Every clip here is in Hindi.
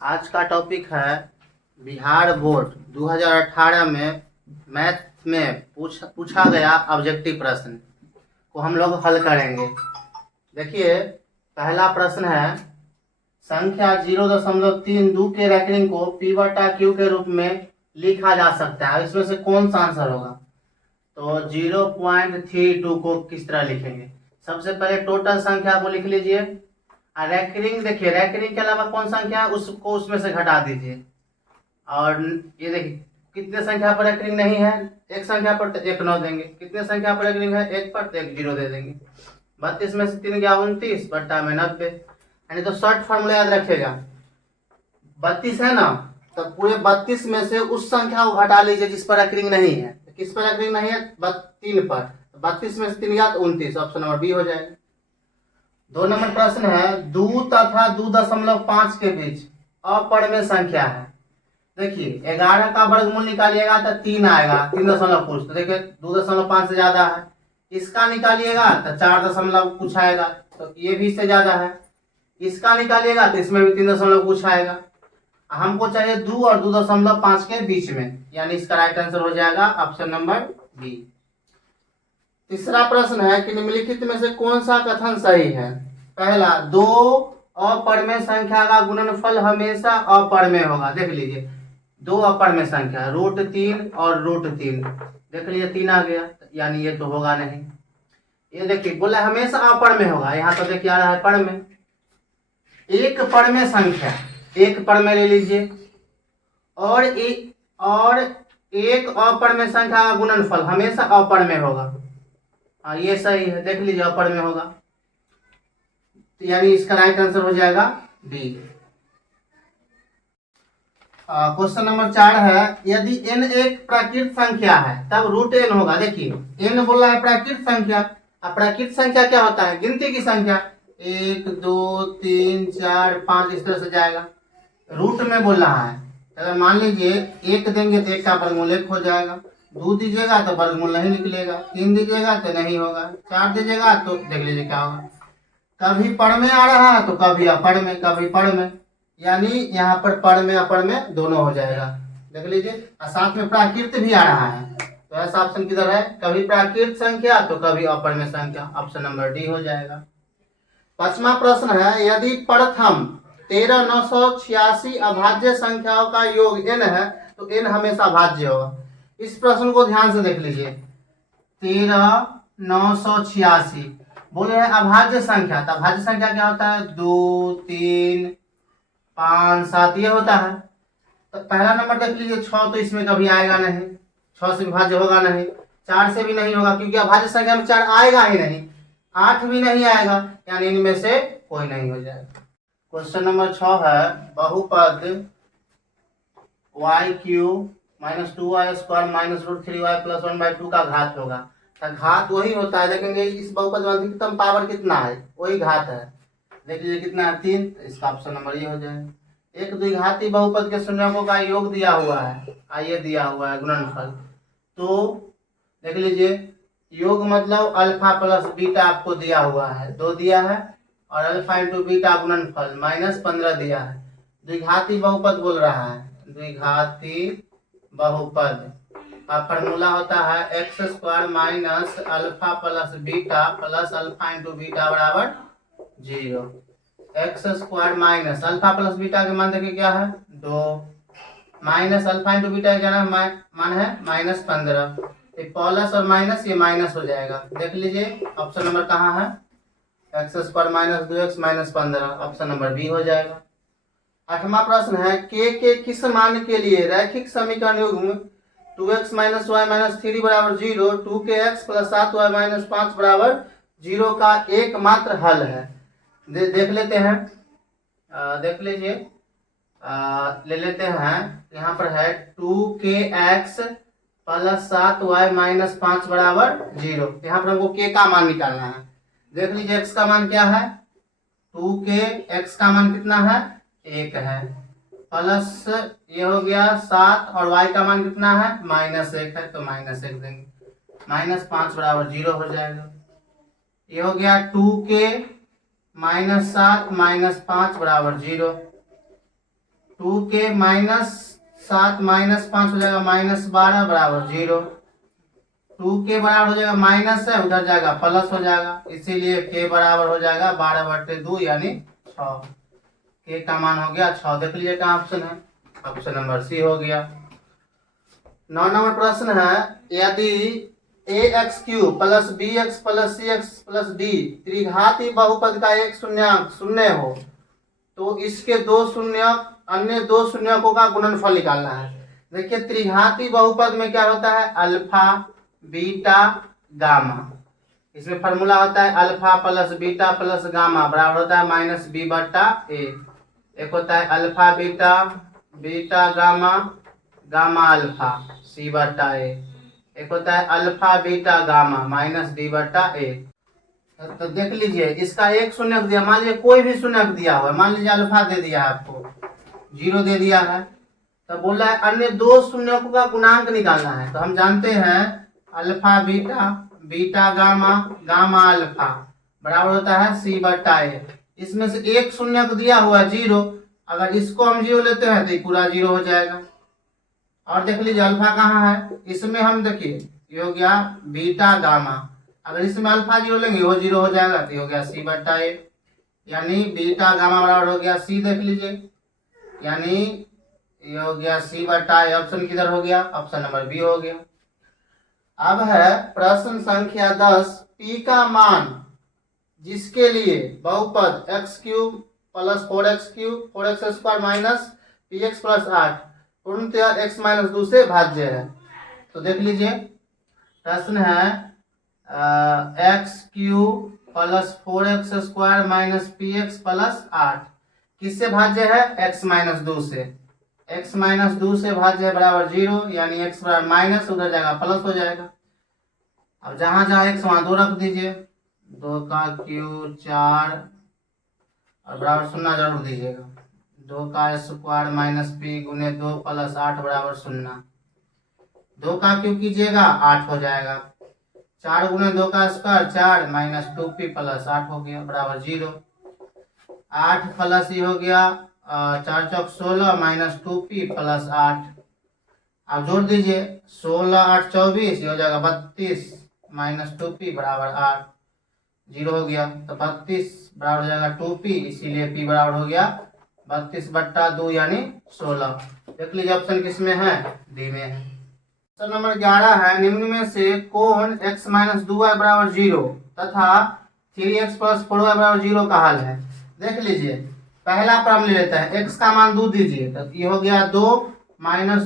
आज का टॉपिक है बिहार बोर्ड 2018 में मैथ में पूछा गया ऑब्जेक्टिव प्रश्न को हम लोग हल करेंगे। देखिए, पहला प्रश्न है, संख्या 0.32 के रैंकिंग को P/Q के रूप में लिखा जा सकता है। इसमें से कौन सा आंसर होगा? तो 0.32 को किस तरह लिखेंगे? सबसे पहले टोटल संख्या को लिख लीजिए। रैंकिंग देखिए, रैंकिंग के अलावा कौन संख्या है उसको उसमें से घटा दीजिए। और ये देखिए, कितने संख्या पर रैंकिंग नहीं है? एक संख्या पर तो 1 9 देंगे। कितने संख्या पर रैंकिंग है? 1 पर तो 1 0 दे देंगे। 32 में से 3 गया 29 बट्टा में 90। यानी तो शॉर्ट फॉर्मूला याद रखिएगा, 32 है ना, तो पूरे 32 में से उस संख्या को घटा लीजिए जिस पर रैंकिंग नहीं है। किस पर रैंकिंग नहीं है? 3 पर। 32 में से 3 गया तो 29। ऑप्शन नंबर बी हो जाएगा। 2 नंबर प्रश्न है, 2 तथा 2.5 के बीच अपरिमेय संख्या है। देखिए, 11 का वर्गमूल निकालिएगा तो 3 आएगा, 3 कुछ। तो देखिए 2.5 से ज्यादा है। इसका निकालिएगा तो 4 कुछ आएगा, तो ये भी इससे ज्यादा है। इसका निकालिएगा तो इसमें भी 3 कुछ आएगा। हमको चाहिए 2 और 2.5 के बीच में, यानी इसका राइट आंसर हो जाएगा ऑप्शन नंबर बी। तीसरा प्रश्न है कि निम्नलिखित में से कौन सा कथन सही है? पहला, 2 अपरिमेय संख्या का गुणनफल हमेशा अपरिमेय होगा। देख लीजिए, 2 अपरिमेय संख्या √3 और √3। देख लीजिए 3 आ गया, यानी ये तो होगा नहीं। ये देखिए बोला हमेशा अपरिमेय होगा, यहाँ तो देखिए आ रहा है परिमेय। एक परिमेय संख्या, एक परिमेय ले लीजिए, और एक अपरिमेय संख्या का गुणनफल हमेशा अपरिमेय होगा। हाँ, ये सही है। देख लीजिए अपर में होगा, यानी इसका राइट आंसर हो जाएगा बी। क्वेश्चन नंबर 4 है, यदि n एक प्राकृत संख्या है तब √n होगा। देखिए, n बोला है प्राकृत संख्या। अब प्राकृत संख्या क्या होता है? गिनती की संख्या। 1 2 3 4 5 इस तरह से जाएगा। रूट में बोल रहा है, अगर मान लीजिए 1 देंगे तो 1 का वर्गमूल 1 हो जाएगा। 2 दीजिएगा तो वर्गमूल नहीं निकलेगा। 3 दीजिएगा तो नहीं होगा। 4 दीजिएगा तो देख लीजिए क्या होगा। कभी पर में आ रहा है तो कभी अपर में, कभी पर में, यानी यहाँ पर पर में अपर में दोनों हो जाएगा। देख लीजिए, और साथ में प्राकृत भी आ रहा है, तो ऐसा ऑप्शन किधर है? कभी प्राकृत संख्या तो कभी अपर में संख्या। ऑप्शन नंबर डी हो जाएगा। 5वां प्रश्न है, यदि प्रथम 13,986 अभाज्य संख्याओं का योग n है तो n हमेशा भाज्य होगा। इस प्रश्न को ध्यान से देख लीजिए। 13,986 बोले हैं अभाज्य संख्या, तो अभाज्य संख्या क्या होता है? 2 3 5 7 ये होता है। तो पहला नंबर देख लीजिए 6, तो इसमें कभी आएगा नहीं, 6 से विभाज्य होगा नहीं। 4 से भी नहीं होगा, क्योंकि अभाज्य संख्या में 4 आएगा ही नहीं। 8 भी नहीं आएगा, यानी इनमें से कोई नहीं हो जाएगा। क्वेश्चन नंबर 6 है, बहुपद y³ - 2y² - √3y + 1/2 का घात होगा। तो घात वही होता है, देखेंगे इस बहुपद में अधिकतम पावर कितना है, वही घात है। देख लीजिए कितना है? 3। तो इसका ऑप्शन नंबर ये हो जाएगा। एक द्विघाती बहुपद के शून्यकों का योग दिया हुआ है, आइए दिया हुआ है गुणनफल। तो देख लीजिए, योग मतलब अल्फा प्लस बीटा आपको दिया हुआ है, 2 दिया है, और अल्फा इंटू बीटा गुणनफल -15 दिया है। द्विघाती बहुपद बोल रहा है, द्विघाती बहुपद का फॉर्मूला होता है x² - alpha plus beta plus alpha into beta बराबर 0। x² - अल्फा प्लस बीटा के मान देखिए क्या है? 2, माइनस अल्फा इंटू बीटा का मान है -15। प्लस और माइनस, ये माइनस हो जाएगा। देख लीजिए ऑप्शन नंबर कहाँ है? x² - 2x - 15। Option number B हो जाएगा। 8वां प्रश्न है, के किस मान के लिए रैखिक समीकरण युग्म 2x - y - 3 बराबर 0, 2kx + 7y - 5 बराबर 0 का एकमात्र हल है? देख लेते हैं। देख लीजिए, ले लेते हैं। यहाँ पर है 2kx + 7y - 5 बराबर 0। यहाँ पर हमको के का मान निकालना है। देख लीजिए x का मान क्या है? 2k, x का मान कितना है? 1 है, प्लस ये हो गया 7, और y का मान कितना है? -1 है, तो -1 देंगे। -5 बराबर 0 हो जाएगा। ये हो गया 2k - 7 - 5 बराबर 0। 2k-7 -5 हो जाएगा -12 बराबर 0। 2k बराबर हो जाएगा माइनस है, उधर जाएगा प्लस हो जाएगा, इसीलिए k बराबर हो जाएगा 12/2 यानी 6। k का मान हो गया 6। देख लीजिए क्या ऑप्शन है, ऑप्शन नंबर सी हो गया। 9 नंबर प्रश्न है, यदि ax³ + bx + cx + d त्रिघाती बहुपद का एक शून्यक शून्य हो तो इसके दो शून्यक अन्य दो शून्यकों का गुणनफल निकालना है। देखिए त्रिघाती बहुपद में क्या होता है, अल्फा बीटा गामा। इसमें फॉर्मूला होता है अल्फा + बीटा + गामा बराबर होता है -b/a। एक होता है alpha beta beta gamma gamma alpha c/a। एक होता है अल्फा बीटा गामा -b/a। तो देख लीजिए इसका एक शून्यक दिया, मान लीजिए कोई भी शून्यक दिया हुआ है, मान लीजिए अल्फा दे दिया है आपको, 0 दे दिया है, तो बोल रहा है अन्य दो शून्यकों का गुणांक निकालना है। तो हम जानते हैं alpha beta beta gamma gamma alpha बराबर होता है c/a। इसमें से एक शून्यक दिया हुआ 0, अगर इसको हम 0 लेते हैं तो ये पूरा 0 हो जाएगा। और देख लीजिए अल्फा कहाँ है, इसमें हम देखिए ये हो गया बीटा गामा, अगर इसमें अल्फा 0 लेंगे वो 0 हो जाएगा, तो ये हो गया c/a, यानी बीटा गामा बराबर हो गया c। देख लीजिए यानी ये हो गया c/a। ऑप्शन किधर हो गया, ऑप्शन नंबर बी हो गया। अब है प्रश्न संख्या 10, p का मान जिसके लिए बहुपद x³ + 4x³ 4x² - px + 8 पूर्णतः x - 2 से भाज्य है। तो देख लीजिए प्रश्न है x³ + 4x² - px + 8 किससे भाज्य है, x - 2 से। x - 2 से भाज्य है बराबर 0, यानी x बराबर माइनस, उधर जाएगा प्लस हो जाएगा। अब जहां जहां x वहां 2 रख दीजिए, 2 का क्यूब 4 और बराबर 0 जरूर दीजिएगा। 2 का स्क्वायर - p गुने 2 + 8 बराबर 0। 2 का क्यूब कीजिएगा 8 हो जाएगा। 4 गुने 2 का स्क्वायर 4 - 2p + 8 हो गया बराबर 0। 8 प्लस ये हो गया 4 चौक 16 - 2p + 8। आप जोड़ दीजिए 16 8 24, ये हो जाएगा 32 - 2p बराबर 8, 0 हो गया। तो 32 बराबर हो जाएगा 2p, इसीलिए p बराबर हो गया 32/2 यानी 16। देख लीजिए ऑप्शन किसमें है, डी में है। ऑप्शन नंबर 11 है, निम्न में से कोण x - 2y बराबर 0 तथा 3x + 4y बराबर 0 का हल है। देख लीजिए पहला पर हम ले लेते हैं, x का मान 2 दीजिए, तो ये हो गया 2 -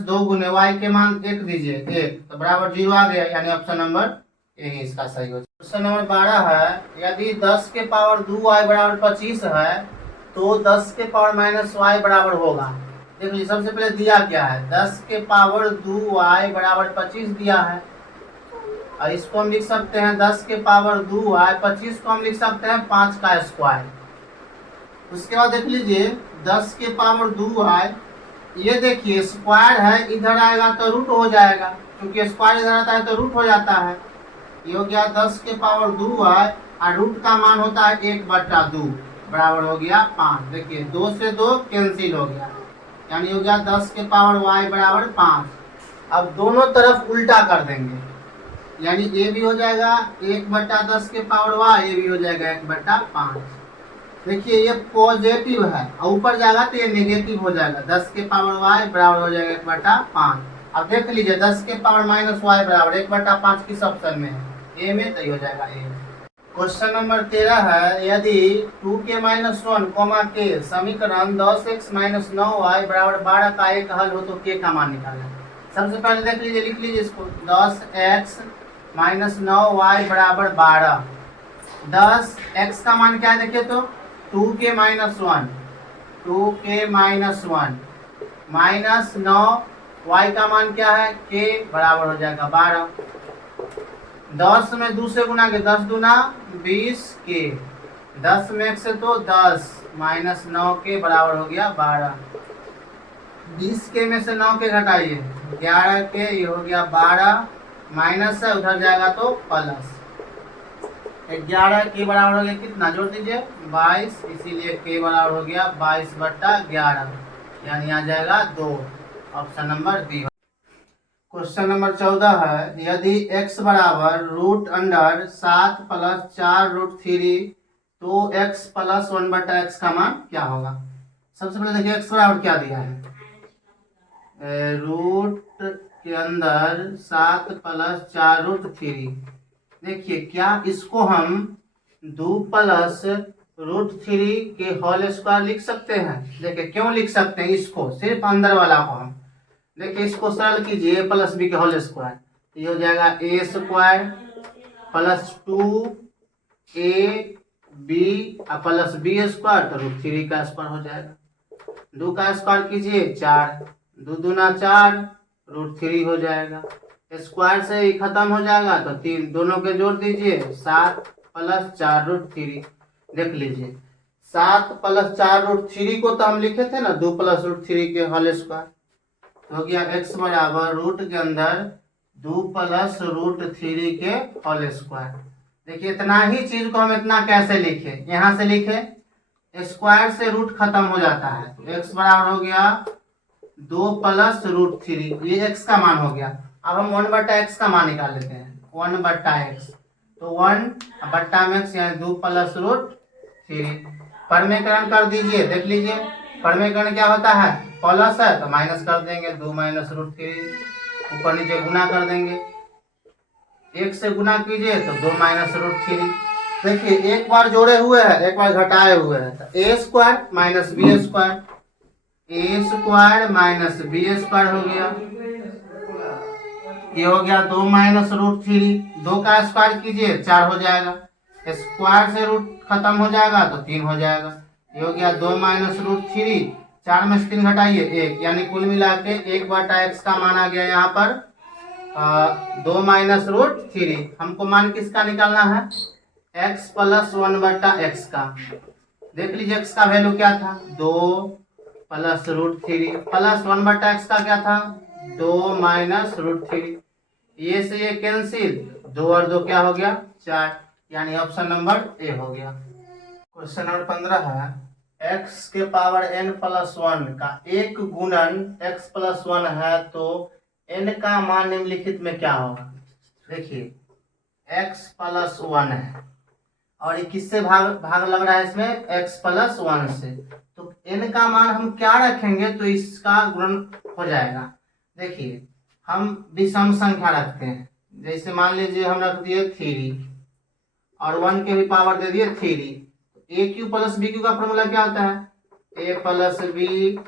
2 गुने y के मान 1 दीजिए 1, तो बराबर 0 आ गया, यानी ऑप्शन नंबर यही इसका सही हो जाएगा। क्वेश्चन नंबर 12 है, यदि 10 के पावर 2y बराबर 25 है तो 10 के पावर -y बराबर होगा। देख लीजिए सबसे पहले दिया क्या है, 10 के पावर 2y बराबर 25 दिया है, और इसको हम लिख सकते हैं 10 के पावर 2y, 25 को हम लिख सकते हैं 5 का स्क्वायर। उसके बाद देख लीजिए 10 के पावर 2y, ये देखिए स्क्वायर है, इधर आएगा तो रूट हो जाएगा, क्योंकि स्क्वायर इधर आता है तो रूट हो जाता है। ये हो गया 10 के पावर 2y और रूट का मान होता है 1/2 बराबर हो गया 5। देखिए 2 से 2 कैंसिल हो गया, यानी हो गया 10 के पावर y बराबर 5। अब दोनों तरफ उल्टा कर देंगे, यानी ये भी हो जाएगा 1/10 के पावर y, ये भी हो जाएगा 1/5। देखिए ये पॉजिटिव है और ऊपर जाएगा तो ये नेगेटिव हो जाएगा, 10 के पावर y बराबर हो जाएगा 1/5। अब देख लीजिए 10 के पावर -y बराबर 1/5 किस ऑप्शन में है, ए में, तो हो जाएगा ए। क्वेश्चन नंबर 13 है, यदि 2k - 1, k समीकरण 10x - 9y बराबर 12 का एक हल हो तो k का मान निकालें। सबसे पहले देख लीजिए, लिख लीजिए इसको, 10x - 9y बराबर 12। 10x का मान क्या है देखिए तो 2k - 1, 2k - 1 माइनस 9, y का मान क्या है k बराबर हो जाएगा 12। 10 में 2 से गुना के 10 दूना 20 के, 10 में 1 से तो 10 - 9 के बराबर हो गया 12। 20 के में से 9 के घटाइए 11 के, ये हो गया 12, माइनस है उधर जाएगा तो प्लस। 11 के बराबर हो गया कितना, जोड़ दीजिए 22, इसीलिए के बराबर हो गया 22/11। यानी आ जाएगा 2। Option number B. Question number 14 है, यदि x बराबर रूट अंडर 7 प्लस 4 रूट 3 तो x प्लस 1/x का मान क्या होगा। सबसे पहले देखिए x बराबर क्या दिया है, रूट के अंदर 7 प्लस 4 रूट 3। देखिए क्या इसको हम 2 प्लस रूट 3 के होल स्क्वायर लिख सकते हैं। देखिए क्यों लिख सकते हैं, इसको सिर्फ अंदर वाला को हम देखिए इसको सरल कीजिए, a प्लस बी के होल स्क्वायर, ये हो जाएगा a square plus 2 ab plus B square, तो रूट 3 का स्क्वायर हो जाएगा। 2 का स्क्वायर कीजिए 4, 2 दूना 4 रूट 3 हो जाएगा। स्क्वायर से ही खत्म हो जाएगा तो 3, दोनों के जोड़ दीजिए 7 प्लस 4 रूट 3। देख लीजिए 7 प्लस 4 रूट 3 को तो हम लिखे थे ना 2 प्लस रूट 3 के होल स्क्वायर, तो हो गया x बराबर रूट के अंदर 2 प्लस रूट 3 के होल स्क्वायर। देखिए इतना ही चीज को हम इतना कैसे लिखे, यहां से लिखे स्क्वायर से रूट खत्म हो जाता है, तो x बराबर हो गया 2 प्लस रूट 3, ये x का मान हो गया। अब हम 1/x का मान निकाल लेते हैं, 1/x, तो 1/x यानी 2 प्लस रूट 3। परमेकरण कर दीजिए, देख लीजिए परमेकरण क्या होता है, प्लस है तो माइनस कर देंगे, 2 माइनस रूट 3, ऊपर नीचे गुना कर देंगे, 1 से गुना कीजिए तो 2 माइनस रूट 3। देखिए एक बार जोड़े हुए हैं एक बार घटाए हुए हैं, तो a square minus B square, a square minus B square हो गया, ये हो गया 2 माइनस रूट 3। 2 का स्क्वायर कीजिए 4 हो जाएगा, स्क्वायर से रूट खत्म हो जाएगा तो 3 हो जाएगा, ये हो गया 2 माइनस रूट 3, 4 में से 3 घटाइए 1, यानी कुल मिला के 1/x का मान आ गया यहाँ पर 2 माइनस रूट 3। हमको मान किसका निकालना है, x प्लस 1/x का। देख लीजिए x का वैल्यू क्या था, 2 प्लस रूट 3 प्लस 1/x का क्या था, 2 माइनस रूट 3। ये से ये कैंसिल, 2 और 2 क्या हो गया 4, यानी ऑप्शन नंबर ए हो गया। क्वेश्चन नंबर 15 है, x के पावर n प्लस 1 का एक गुणन x प्लस 1 है तो n का मान निम्नलिखित में क्या होगा। देखिए x प्लस 1 है और ये किससे भाग लग रहा है, इसमें x प्लस 1 से, तो n का मान हम क्या रखेंगे तो इसका गुणन हो जाएगा। देखिए हम विषम संख्या रखते हैं, जैसे मान लीजिए हम रख दिए 3 और 1 के भी पावर दे दिए 3, A cube plus B cube का फॉर्मूला क्या होता है, A plus B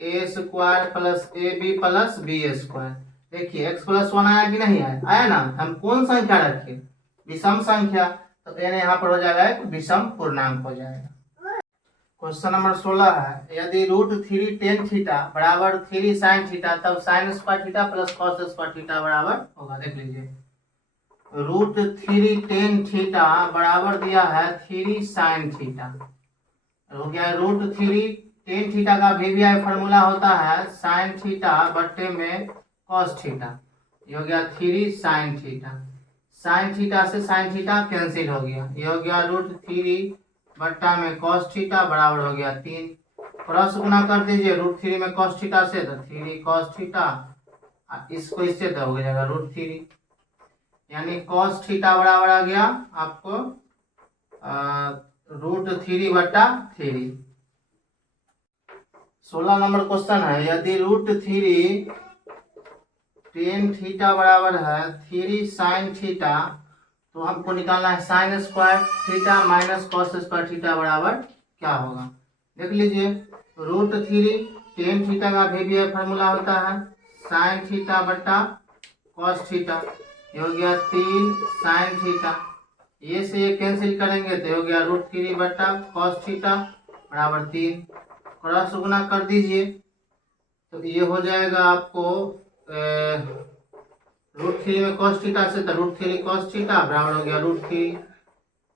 A square plus A B plus B square. देखिए x प्लस 1 आया कि नहीं आया, आया ना। हम कौन संख्या रखे, विषम संख्या, तो n यहाँ पर हो जाएगा एक विषम पूर्णांक हो जाएगा। क्वेश्चन नंबर 16 है, यदि रूट 3 टेन थीटा बराबर 3 साइन थीटा तब sine square theta plus cos square theta बराबर होगा। देख लीजिए रूट 3 टेन थीटा बराबर दिया है 3 साइन थीटा, हो गया रूट 3 टेन थीटा का वीवीआई फॉर्मूला होता है साइन थीटा बट्टे में कॉस थीटा, ये हो गया 3 साइन थीटा, साइन थीटा से साइन थीटा कैंसिल हो गया, ये हो गया रूट 3 बट्टा में कॉस थीटा बराबर हो गया 3, क्रॉस गुना कर दीजिए रूट 3 में कॉस थीटा से तो 3 कॉस थीटा, इसको इससे तो हो जाएगा रूट 3, यानी कॉस थीटा बराबर आ गया आपको रूट 3 बट्टा 3। 16 नंबर क्वेश्चन है, यदि रूट 3 टेन थीटा बराबर है 3 साइन थीटा तो हमको निकालना है sine square theta minus cos square theta बराबर क्या होगा। देख लीजिए रूट 3 टेन थीटा का वीवीआई फॉर्मूला होता है साइन थीटा बट्टा कॉस थीटा, ये हो गया 3 साइन थीटा, ये से ये कैंसिल करेंगे तो हो गया रूट 3 बट्टा कॉस थीटा बराबर 3, क्रॉस गुना कर दीजिए तो ये हो जाएगा आपको रूट 3 में कॉस थीटा से तो रूट 3 कॉस थीटा बराबर हो गया रूट 3,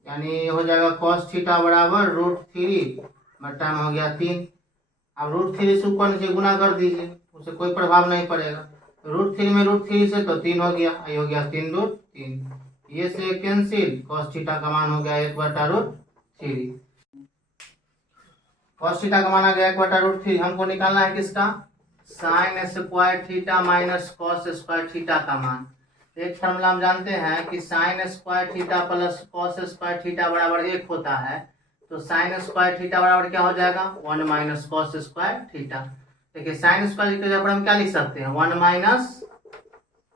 यानी हो जाएगा कॉस थीटा बराबर रूट 3 बट्टा में हो गया 3। अब रूट 3 से ऊपर नीचे गुना कर दीजिए, उससे कोई प्रभाव नहीं पड़ेगा, रूट 3 में रूट 3 से तो 3 हो गया, ये हो गया 3 रूट 3, ये से कैंसिल, कॉस थीटा का मान हो गया 1 बटा रूट 3। कॉस थीटा का मान आ गया 1/√3। हमको निकालना है किसका, sine square theta minus cos square theta का मान। एक फॉर्मूला हम जानते हैं कि sine square theta plus cos square theta बराबर 1 होता है। तो साइन स्क्वायर थीटा बराबर क्या हो जाएगा, 1 माइनस कॉस स्क्वायर थीटा। देखिए साइन स्क्वायर थीटा पर हम क्या लिख सकते हैं, 1 माइनस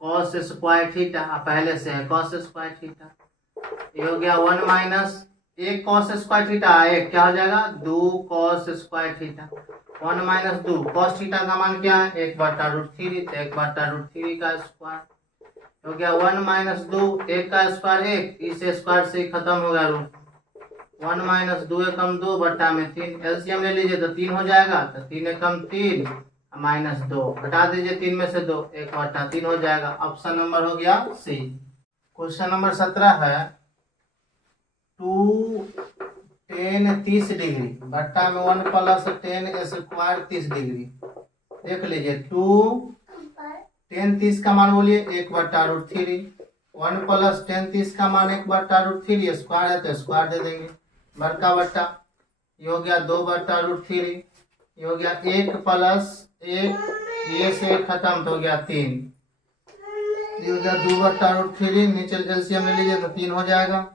कॉस स्क्वायर थीटा, पहले से है कॉस स्क्वायर थीटा। ये हो गया 1 माइनस एक कॉस स्क्वायर थीटा, एक क्या हो जाएगा 2 cos square theta. 1 minus 2 cos theta का मान क्या है 1/√3, तो 1/√3 का स्क्वायर हो गया 1 माइनस 2 एक का स्क्वायर 1, इस स्क्वायर से ही खत्म हो गया रूट। 1 माइनस 2 एकम 2 बट्टा में 3, एलसीएम ले लीजिए तो 3 हो जाएगा, तो 3 एकम 3 माइनस 2 घटा दीजिए 3 में से 2, 1/3 हो जाएगा। ऑप्शन नंबर हो गया सी। क्वेश्चन नंबर 17 है 2 tan 30 डिग्री बट्टा में 1 प्लस tan स्क्वायर 30 डिग्री। देख लीजिए 2 tan 30 का मान बोलिए 1/√3, 1 प्लस tan 30 का मान 1/√3, स्क्वायर है तो स्क्वायर दे देंगे बड़का बट्टा। ये हो गया 2/√3, ये हो गया 1 प्लस 1, ये से खत्म तो हो गया 3, ये हो गया 2/√3, नीचे एलसीएम ले लीजिए तो 3 हो जाएगा,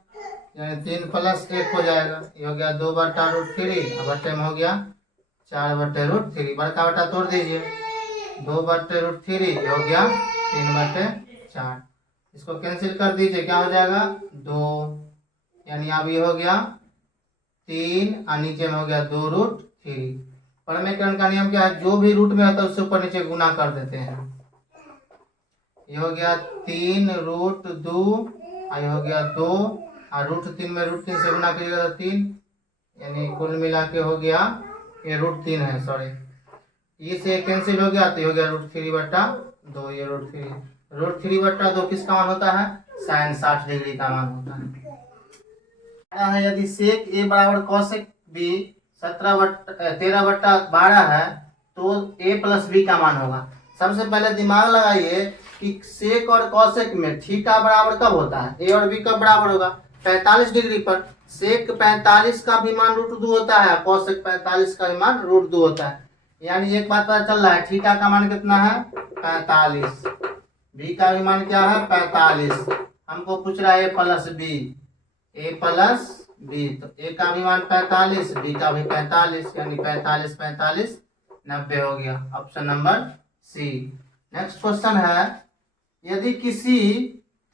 यानी 3 प्लस 1 हो जाएगा। ये हो गया 2/√3 और बट्टे में हो गया 4/√3, बड़का बट्टा तोड़ दीजिए 2/√3 हो गया 3/4, इसको कैंसिल कर दीजिए क्या हो जाएगा 2, यानी अब ये हो गया 3 और नीचे में हो गया 2√3। परमीकरण का नियम क्या है, जो भी रूट में होता है उससे ऊपर नीचे गुना कर देते हैं। ये हो गया 3√2 और ये हो गया 2 और √3 में √3 से गुना करिएगा तो 3, यानी कुल मिला के हो गया ये √3 है, सॉरी ये से कैंसिल हो गया तो ये हो गया √3/2, ये √3/2 किसका मान होता है, साइन 60 डिग्री का मान होता है। यदि सेक ए बराबर कॉसेक बी 13/12 है तो ए प्लस बी का मान होगा। सबसे पहले दिमाग लगाइए कि सेक और कॉसेक में थीटा बराबर कब होता है, ए और बी कब बराबर होगा, 45 डिग्री पर। सेक 45 का भी मान √2 होता है, कॉसेक 45 का भी मान √2 होता है। यानी एक बात पता चल रहा है, थीटा का मान कितना है 45, बी का भी मान क्या है 45। हमको पूछ रहा है A plus B, A plus B, तो ए का भी मान 45, बी का भी 45, यानी 45 45 90 हो गया। Option number C. Next question है, यदि किसी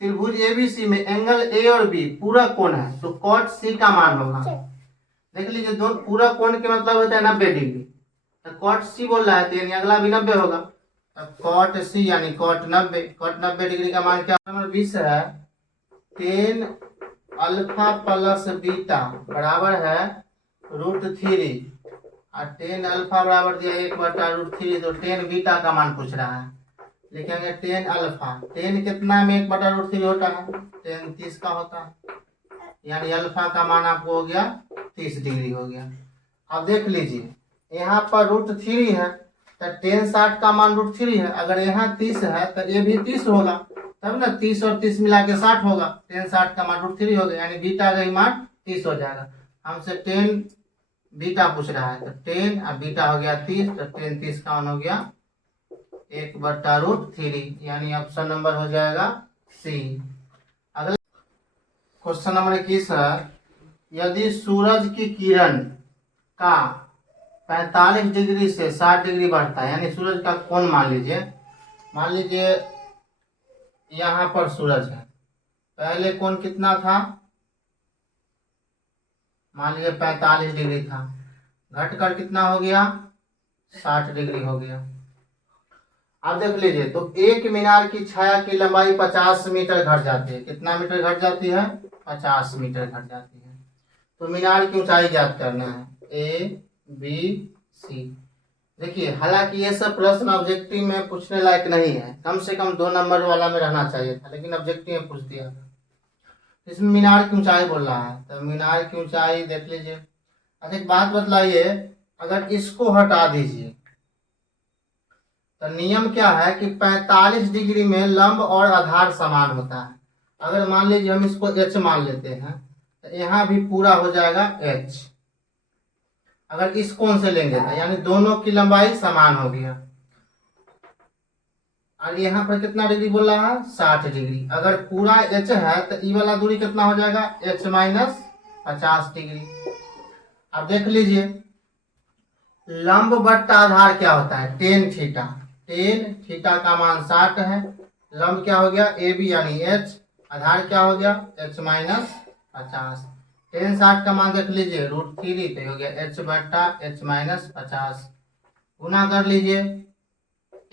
त्रिभुज एबीसी में एंगल ए और बी पूरा कोण है तो कॉट सी का मान होगा। देख लीजिए दोनों पूरा कोण के मतलब होता है 90 डिग्री, तो कॉट सी बोल रहा है तो यानी अगला भी 90 होगा, कॉट सी यानी कॉट 90 डिग्री का मान क्या। नंबर 20 है tan अल्फा प्लस बीटा बराबर है √3 और tan अल्फा बराबर दिया 1/√3, तो tan बीटा का मान पूछ रहा है। लिखेंगे tan अल्फा, tan कितना में 1/√3 होता है, tan 30 का होता है, यानी अल्फा का मान आपको हो गया 30 डिग्री हो गया। अब देख लीजिए यहाँ पर √3 है तो tan 60 का मान √3 है, अगर यहाँ 30 है तो ये भी 30 होगा, तब ना 30 और 30 मिला के 60 होगा, tan 60 का मान √3 हो गया, यानी बीटा का ही मान 30 हो जाएगा। हमसे tan बीटा पूछ रहा है, तो tan और बीटा हो गया 30, तो tan 30 का मान हो गया 1/√3, यानी ऑप्शन नंबर हो जाएगा सी। अगला क्वेश्चन नंबर 21 है, यदि सूरज की किरण का 45 डिग्री से 60 डिग्री बढ़ता है, यानी सूरज का कोण मान लीजिए यहाँ पर सूरज है, पहले कोण कितना था, मान लीजिए 45 डिग्री था, घटकर कितना हो गया 60 डिग्री हो गया। अब देख लीजिए तो एक मीनार की छाया की लंबाई 50 मीटर घट जाती है, कितना मीटर घट जाती है 50 मीटर घट जाती है। तो मीनार की ऊंचाई ज्ञात करना है ए बी सी। देखिए हालांकि ये सब प्रश्न ऑब्जेक्टिव में पूछने लायक नहीं है, कम से कम 2 नंबर वाला में रहना चाहिए था, लेकिन ऑब्जेक्टिव में पूछ दिया था। इसमें मीनार की ऊंचाई बोल रहा है, तो मीनार की ऊंचाई देख लीजिए। अच्छा एक बात बतलाइए, अगर इसको हटा दीजिए तो नियम क्या है कि 45 डिग्री में लंब और आधार समान होता है। अगर मान लीजिए हम इसको h मान लेते हैं तो यहाँ भी पूरा हो जाएगा h, अगर इस कोण से लेंगे तो यानी दोनों की लंबाई समान हो गया। और यहाँ पर कितना डिग्री बोल रहा है 60 डिग्री। अगर पूरा h है तो ई वाला दूरी कितना हो जाएगा h माइनस 50 डिग्री। अब देख लीजिए लंब बट्टा आधार क्या होता है टेन थीटा। टेन थीटा का मान 60 है। लंब क्या हो गया ए बी यानी h। आधार क्या हो गया h माइनस 50। टेन 60 का मान देख लीजिए √3 तो हो गया h बट्टा h माइनस 50। गुना कर लीजिए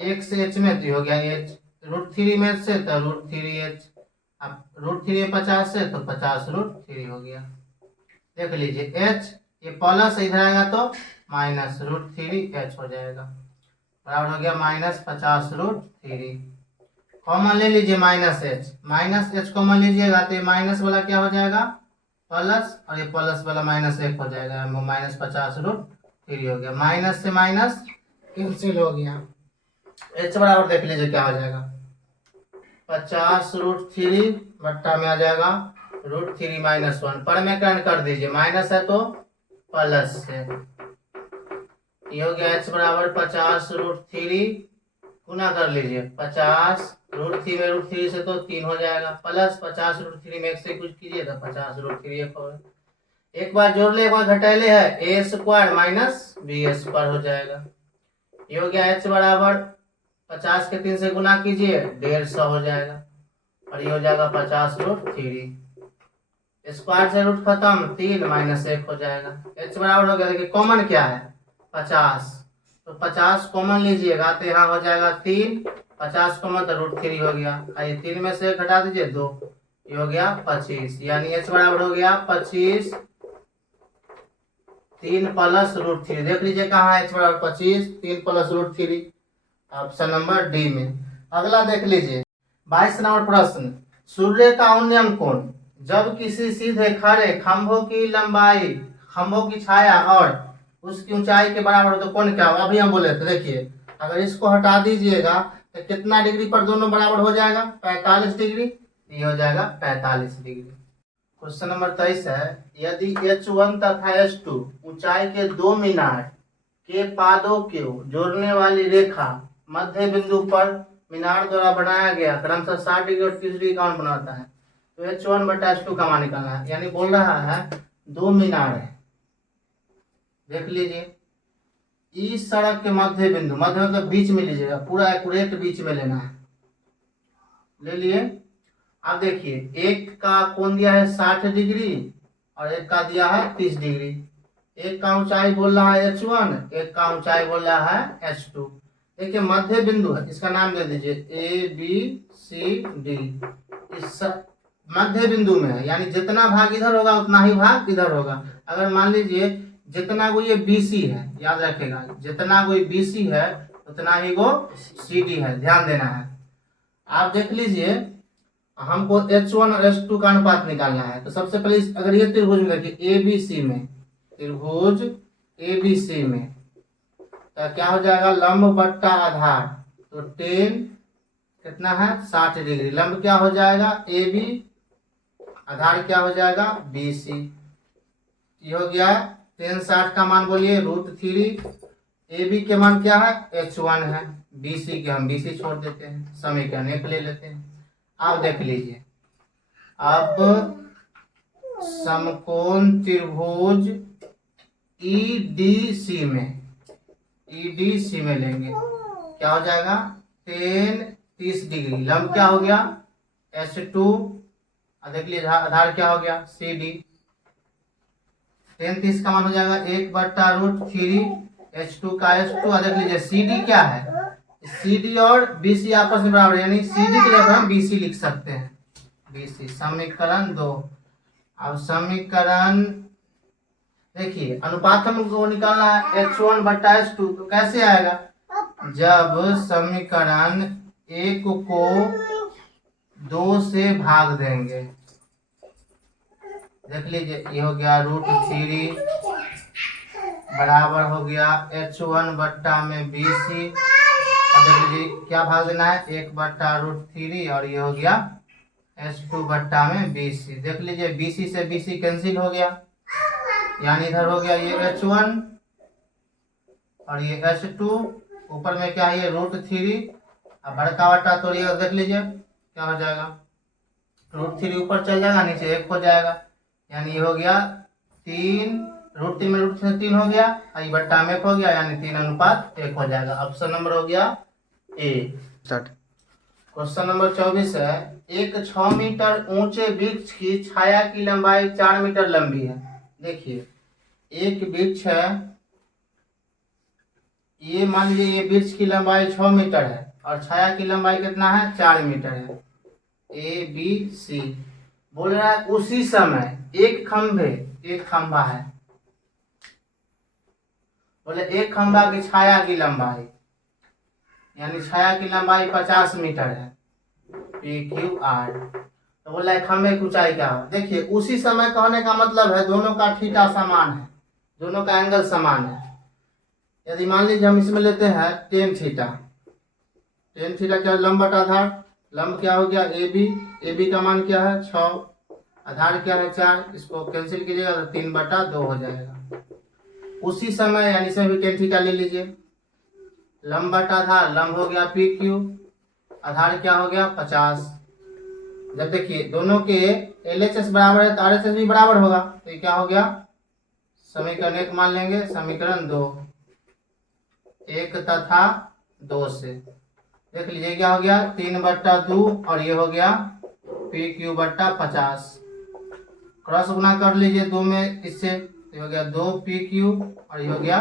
एक से h में तो हो गया h। √3 में से तो √3h। अब √3 50 से तो 50 √3 हो गया। देख लीजिए h ये प्लस इधर आएगा तो माइनस √3h हो जाएगा बराबर हो गया माइनस 50 √3। कॉमन ले लीजिए माइनस h कॉमन लीजिएगा तो ये माइनस वाला क्या हो जाएगा प्लस और ये प्लस वाला -1 हो जाएगा माइनस 50 √3 हो गया। माइनस से माइनस कैंसिल हो गया। h बराबर देख लीजिए क्या हो जाएगा 50 √3 बट्टा में आ जाएगा √3 - 1 पर में कर्ण कर दीजिए माइनस है तो प्लस से ये हो गया h बराबर 50 √3 गुना कर लीजिए 50 √3 में √3 से तो 3 हो जाएगा प्लस 50 √3 में 1 से कुछ कीजिए तो 50 √3 एक बार जोड़ ले एक बार घटाइले है a² माइनस b² हो जाएगा। ये हो गया h बराबर 50 के 3 से गुना कीजिए 150 हो जाएगा और ये हो जाएगा 50 √3। स्क्वायर से रूट खत्म 3 -1 हो जाएगा। h बराबर हो गया देखिए कॉमन क्या है 50 तो 50 कॉमन लीजिएगा तो यहाँ हो जाएगा 3 50 कॉमन तो √3 हो गया। आइए 3 में से घटा दीजिए 2 ये हो गया 25 यानी h बराबर हो गया 25 3 + √3। देख लीजिए कहाँ है h बराबर 25 3 + √3 ऑप्शन नंबर डी में। अगला देख लीजिए 22 नंबर प्रश्न सूर्य का उन्नयन कोण जब किसी सीधे खड़े खंभों की लंबाई खंभों की छाया और उसकी ऊंचाई के बराबर हो तो कौन क्या होगा। अभी हम बोले थे देखिए अगर इसको हटा दीजिएगा तो कितना डिग्री पर दोनों बराबर हो जाएगा 45 डिग्री। ये हो जाएगा 45 डिग्री। क्वेश्चन नंबर 23 है यदि h1 तथा h2 ऊंचाई के दो मीनार के पादों को जोड़ने वाली रेखा मध्य बिंदु पर मीनार द्वारा बनाया गया क्रमशः 60 डिग्री और 30 डिग्री का कोण बनाता है तो h1 बटा h2 का मान निकालना है। यानी बोल रहा है दो मीनार है देख लीजिए इस सड़क के मध्य बिंदु मध्य मतलब बीच में लीजिएगा पूरा एक्यूरेट बीच में लेना है ले लिए। अब देखिए एक का कोण दिया है 60 डिग्री और एक का दिया है 30 डिग्री। एक का ऊंचाई बोल रहा है h1 एक का ऊंचाई बोल रहा है h2। देखिए मध्य बिंदु है इसका नाम दे दीजिए ABCD। इस मध्य बिंदु में है यानी जितना भाग इधर होगा उतना ही भाग इधर होगा। अगर मान लीजिए जितना कोई ये BC है याद रखेगा जितना कोई BC है उतना ही वो CD है ध्यान देना है। आप देख लीजिए हमको h1 और h2 का अनुपात निकालना है तो सबसे पहले अगर ये त्रिभुज में देखिए ABC में त्रिभुज ABC में तो क्या हो जाएगा लंब बट्टा आधार तो 10 कितना है 60 डिग्री। लंब क्या हो जाएगा AB आधार क्या हो जाएगा BC। ये हो गया 10 60 का मान बोलिए √3। AB के मान क्या है h1 है BC के हम BC छोड़ देते हैं समीकरण एक ले लेते हैं। आप देख लीजिए अब समकोण त्रिभुज EDC में लेंगे क्या हो जाएगा 10 30 डिग्री। लंब क्या हो गया h2 देख लीजिए आधार क्या हो गया CD। 10 30 का मान हो जाएगा 1/√3 h2 का h2। देख लीजिए CD क्या है CD और BC आपस में बराबर यानी CD की जगह हम BC लिख सकते हैं BC। समीकरण 2। अब समीकरण देखिए अनुपात हमको निकालना है h1 बटा h2 तो कैसे आएगा जब समीकरण 1 को 2 से भाग देंगे। देख लीजिए ये हो गया √3 बराबर हो गया h1 बट्टा में BC। देख लीजिए क्या भाग देना है 1/√3 और ये हो गया h2 बट्टा में BC। देख लीजिए BC से BC कैंसिल हो गया यानी इधर हो गया ये h1 और ये H2 ऊपर में क्या है ये √3। अब बड़का बटा तोड़िएगा देख लीजिए क्या हो जाएगा, √3 ऊपर चल जाएगा नीचे 1 हो जाएगा, यानी ये हो गया 3, √3 में √3 3 हो गया और ये बट्टा में 1 हो गया, यानी 3:1 हो जाएगा। ऑप्शन नंबर हो गया ए। स्टार्ट। क्वेश्चन नंबर 24 है, एक 6 मीटर ऊंचे वृक्ष की छाया की लंबाई 4 मीटर लंबी है। देखिए एक वृक्ष है, ये मान लीजिए ये वृक्ष की लंबाई 6 मीटर है और छाया की लंबाई कितना है 4 मीटर है। ए बी सी बोल रहा है उसी समय एक खंभा है, बोले एक खंभा की छाया की लंबाई, यानी छाया की लंबाई 50 मीटर है पी क्यू आर। तो बोला है खंभे की ऊंचाई क्या हो। देखिए उसी समय कहने का मतलब है दोनों का थीटा समान है, दोनों का एंगल समान है। यदि मान लीजिए हम इसमें लेते हैं टेन थीटा क्या लंब बटा आधार, लंब क्या हो गया ए बी का मान क्या है 6, आधार क्या है 4, इसको कैंसिल कीजिएगा तो 3/2 हो जाएगा। उसी समय यानी इसमें भी टेन थीटा ले लीजिए, लंब बटा आधार, लंब हो गया पी क्यू, आधार क्या हो गया 50। जब देखिए दोनों के LHS बराबर है तो RHS भी बराबर होगा, तो ये क्या हो गया समीकरण 1 मान लेंगे, समीकरण 2 1 तथा 2 से देख लीजिए क्या हो गया 3/2 और ये हो गया पी क्यू बट्टा 50। क्रॉस गुना कर लीजिए 2 में इससे, ये हो गया 2 पी क्यू और ये हो गया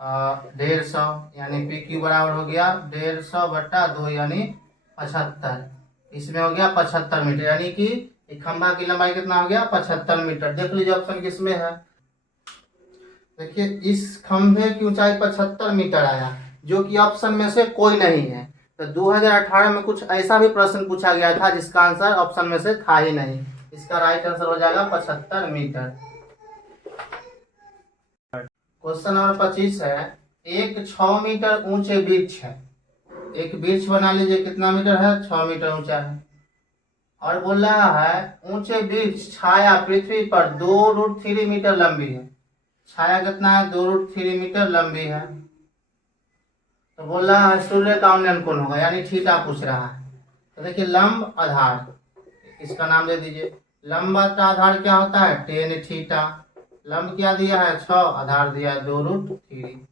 150, यानी पी क्यू बराबर हो गया 150/2 यानी 75। इसमें हो गया 75 मीटर, यानी कि खंभा की लंबाई कितना हो गया 75 मीटर। देख लीजिए ऑप्शन किसमें है। देखिए इस खंभे की ऊंचाई 75 मीटर आया, जो कि ऑप्शन में से कोई नहीं है। तो 2018 में कुछ ऐसा भी प्रश्न पूछा गया था जिसका आंसर ऑप्शन में से था ही नहीं। इसका राइट आंसर हो जाएगा 75 मीटर। क्वेश्चन नंबर 25 है, एक 6 मीटर ऊंचे वृक्ष है, एक वृक्ष बना लीजिए कितना मीटर है 6 मीटर ऊंचा है, और बोल रहा है ऊंचे वृक्ष छाया पृथ्वी पर 2√3 मीटर लंबी है। छाया कितना है 2√3 मीटर लंबी है। तो बोल रहा है सूर्य का उन्नयन कौन होगा, यानी थीटा पूछ रहा है। तो देखिए लंब आधार, इसका नाम दे दीजिए, लंब का आधार क्या होता है टेन थीटा, लंब क्या दिया है 6, आधार दिया है 2√3,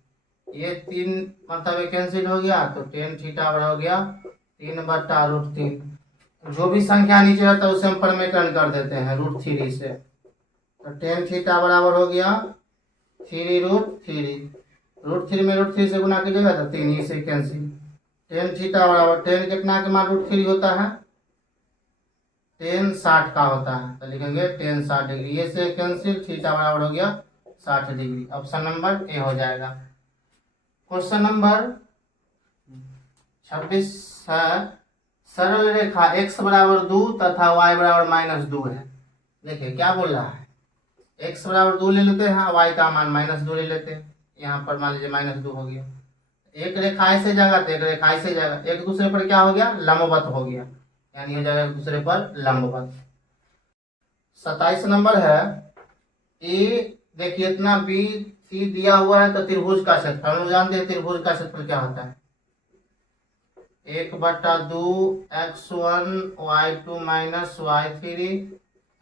ये 3 मतलब कैंसिल हो गया तो टेन थीटा बराबर हो गया 3/√3। जो भी संख्या नीचे रहता है उसे हम परमेटन कर देते हैं √3 से, तो टेन थीटा बराबर हो गया 3√3, √3 में √3 से गुना कीजिएगा तो 3 ही से कैंसिल। टेन थीटा बराबर टेन कितना के मान √3 होता है टेन 60 का होता है, तो लिखेंगे टेन 60 डिग्री, ये से कैंसिल, थीटा बराबर हो गया 60 डिग्री। ऑप्शन नंबर ए हो जाएगा। क्वेश्चन नंबर 26 है, सरल रेखा x बराबर 2 तथा y बराबर -2 है। देखिए क्या बोल रहा है, x बराबर 2 ले लेते हैं, y का मान -2 ले लेते हैं, यहाँ पर मान लीजिए -2 हो गया। एक रेखा ऐसे जगह तो एक रेखा ऐसे जगह, एक दूसरे पर क्या हो गया लंबवत हो गया, यानी हो जाएगा एक दूसरे पर लंबवत। 27 नंबर है, ए देखिए इतना बी सी दिया हुआ है, तो त्रिभुज का क्षेत्रफल हम लोग जानते हैं त्रिभुज का क्षेत्रफल क्या होता है 1/2 x1 y2 minus y3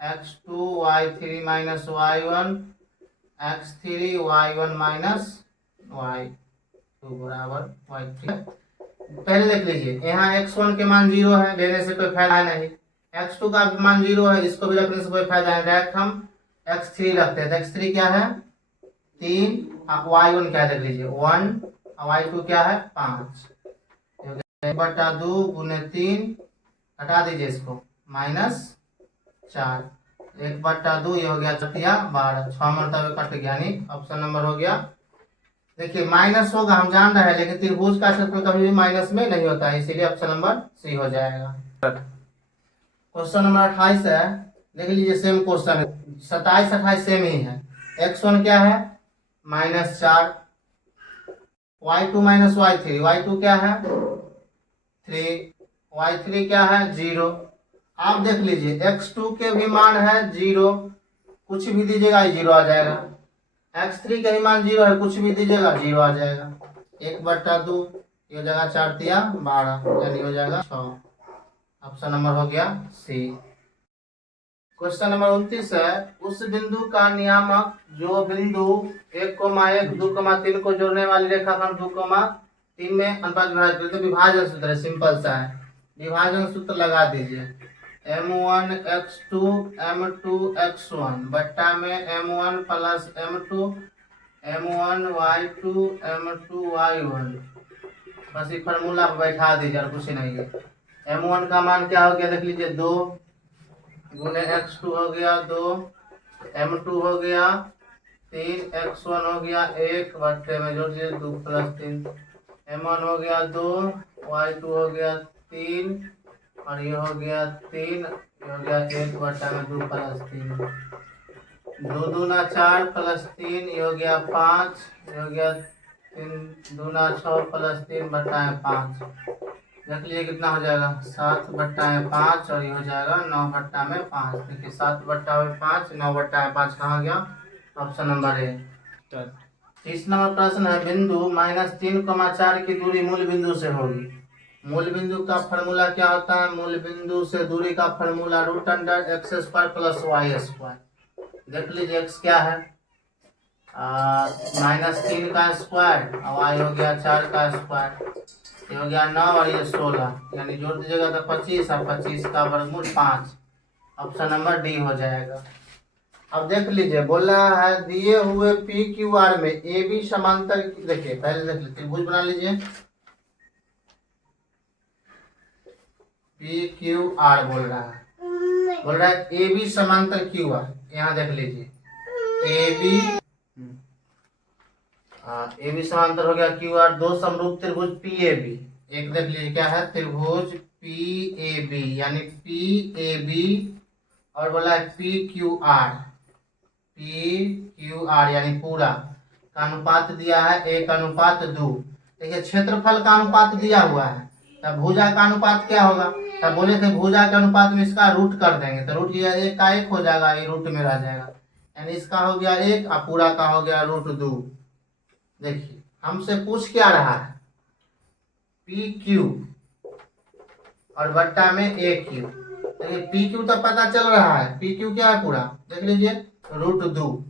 x2 y3 minus y1 x3 y1 minus y2 बराबर y3। पहले देख लीजिए यहाँ x1 के मान 0 है, लेने से कोई फायदा नहीं, x2 का मान 0 है, इसको भी रखने से कोई फायदा नहीं, डायरेक्ट हम x3 रखते हैं। तो x3 क्या है 3, y1 क्या देख लीजिए 1, y2 क्या है 5, 1/2 गुने 3, हटा दीजिए इसको -4, 1/2 ये हो गया 12, 6 मरतबे कट गया, यानी ऑप्शन नंबर हो गया। देखिए माइनस होगा हम जान रहे हैं, लेकिन त्रिभुज का क्षेत्रफल कभी भी माइनस में नहीं होता है, इसीलिए ऑप्शन नंबर सी हो जाएगा। क्वेश्चन नंबर 28 है, देख लीजिए सेम क्वेश्चन है, 27 28 सेम ही है। x1 क्या है -4, y2 माइनस y3, y2 क्या है 3, y3 क्या है 0। आप देख लीजिए x2 के भी मान है 0, कुछ भी दीजिएगा 0 आ जाएगा, x3 का ही मान 0 है, कुछ भी दीजिएगा 0 आ जाएगा। 1/2 ये हो जाएगा 4 तिया 12 यानी हो जाएगा 6। ऑप्शन नंबर हो गया सी। क्वेश्चन नंबर 29 है, उस बिंदु का नियामक जो बिंदु 1,1 2,3 को जोड़ने वाली रेखाखंड 2,3 में अनुपात विभाजित करते। तो विभाजन सूत्र है, सिंपल सा है, विभाजन सूत्र लगा दीजिए। m1x2 m2x1 बट्टा में m1 plus m2 m1y2 m2y1। बस ये फॉर्मूला बैठा दीजिए और कुछ नहीं है। m1 का मान क्या हो गया देख लीजिए 2 गुने x2 हो गया 2, m2 हो गया 3, x1 हो गया 1 बट्टे में जोड़ दिए 2 + 3, m1 हो गया 2, y2 हो गया 3 और ये हो गया 3, ये हो गया 1 बट्टा में 2 + 3, 2 दूना 4 + 3 ये हो गया 5, ये हो गया 3 दूना 6 + 3 बट्टा में 5। देख लीजिए कितना हो जाएगा 7 बट्टा में 5 और ये हो जाएगा 9 बट्टा में 5। देखिए 7 बट्टा में 5 9 बट्टा में 5 कहाँ गया, ऑप्शन नंबर ए। 30 नंबर प्रश्न है, बिंदु -3,4 की दूरी मूल बिंदु से होगी। मूल बिंदु का फॉर्मूला क्या होता है, मूल बिंदु से दूरी का फॉर्मूला √x² + y²। देख लीजिए x क्या है -3 का स्क्वायर और y हो गया 4 का स्क्वायर, ये हो गया 9 और ये 16 यानी जोड़ दीजिएगा तो 25 और 25 का वर्गमूल 5। ऑप्शन नंबर डी हो जाएगा। अब देख लीजिए बोला है दिए हुए पी क्यू आर में ए बी समांतर। देखिए पहले देख लीजिए त्रिभुज बना लीजिए, पी क्यू आर बोल रहा है ए बी समांतर क्यू आर। यहाँ देख लीजिए ए बी समांतर हो गया क्यू आर। दो समरूप त्रिभुज पी ए बी, एक देख लीजिए क्या है त्रिभुज पी ए बी यानी पी ए बी और बोला है पी क्यू आर यानी पूरा का अनुपात दिया है 1:2। देखिए क्षेत्रफल का अनुपात दिया हुआ है, तब भुजा का अनुपात क्या होगा, तब बोले थे भुजा के अनुपात में इसका रूट कर देंगे तो रूट ये 1 का 1 हो जाएगा, ये रूट में रह जाएगा यानी इसका हो गया 1 और पूरा का हो गया √2। देखिए हमसे पूछ क्या रहा है पी क्यू और बट्टा में ए क्यू। देखिए पी क्यू तो पता चल रहा है, पी क्यू क्या है पूरा देख लीजिए √2